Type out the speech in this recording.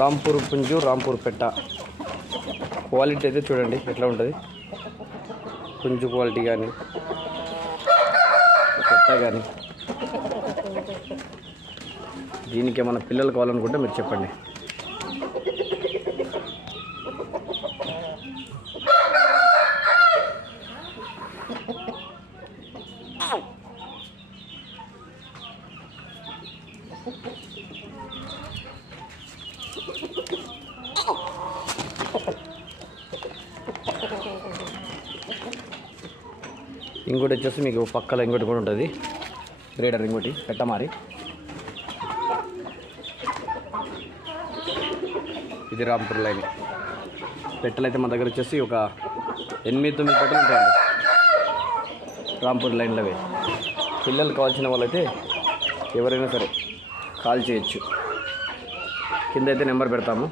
రాంపూర్ పుంజు, రాంపూర్ పెట్ట క్వాలిటీ అయితే చూడండి ఎట్లా ఉంటుంది. పుంజు క్వాలిటీ కానీ పెట్ట కానీ. దీనికి ఏమైనా పిల్లలు కావాలనుకుంటే మీరు చెప్పండి. ఇంకోటి వచ్చేసి మీకు పక్కల ఇంకోటి కూడా ఉంటుంది, గ్రేటర్ ఇంకోటి పెట్టమారి. ఇది రాంపూర్ లైన్ పెట్టలు అయితే మన దగ్గర వచ్చేసి ఒక 8-9 పెట్టలు ఉంటాయండి రాంపూర్ లైన్లోవి. పిల్లలు కావాల్సిన వాళ్ళైతే ఎవరైనా సరే కాల్ చేయొచ్చు. కింద అయితే నెంబర్ పెడతాము.